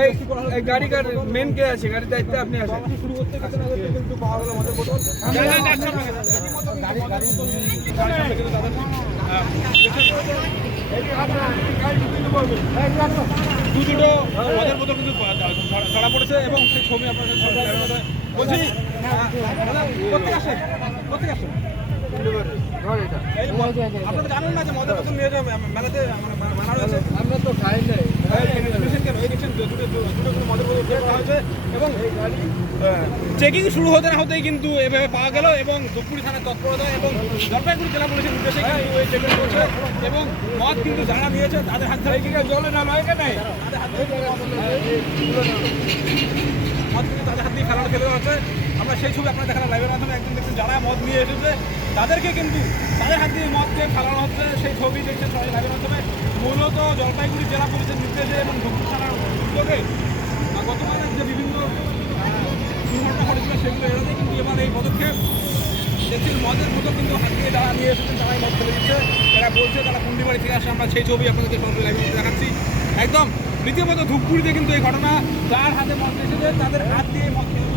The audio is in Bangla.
এই মেন কে আছে? গাড়ির দায়িত্বে আপনি দু দুটো বোতল কিন্তু ধরা- পড়েছে এবং সেই ছবি বলছি আসেন আসেন আপনারা জানেন না যে বোতল নিয়ে যে মেলাতে মানে মানা রয়েছে আমরা তো খাই নাই দেখছেন কেন? এই দেখছেন দুটো দুটো দুটো করে মদের বোতল বের করা হয়েছে এবং চেকিং শুরু হতে না হতেই কিন্তু এভাবে পাওয়া গেল এবং ধূপগুড়ি থানার তৎপরতা এবং জলপাইগুড়ি জেলা পুলিশের নির্দেশে কিন্তু এই চেকিং চলছে এবং মদ কিন্তু যারা নিয়েছে তাদের হাত ধরে এই জলে না নয় কেন মদ কিন্তু তাদের হাত দিয়ে ফেলানো ফেলে দেওয়া হচ্ছে। আমরা সেই ছবি আপনারা দেখালাম লাইভের মাধ্যমে। একজন দেখছেন যারা মদ নিয়ে এসেছে তাদেরকে কিন্তু তাদের হাত দিয়ে মদকে ফেলানো হচ্ছে। সেই ছবি দেখছেন লাইভের মাধ্যমে। মূলত জলপাইগুড়ি জেলা পুলিশের নির্দেশে এবং ধূপগুড়ি থানার উদ্যোগে দেখছেন মদের মতো কিন্তু হাত দিয়ে যারা নিয়ে এসেছেন তারাই মদ ফেলে দিচ্ছে। তারা বলছে, তারা কুন্ডিবাড়ি থেকে আসে, আমরা সেই ছবি আপনাদেরকে সরাসরি লাইভে দেখাচ্ছি। একদম রীতিমতো ধূপগুড়িতে কিন্তু এই ঘটনা, যার হাতে মদ এসেছে, তাদের হাত দিয়ে মদ খেয়ে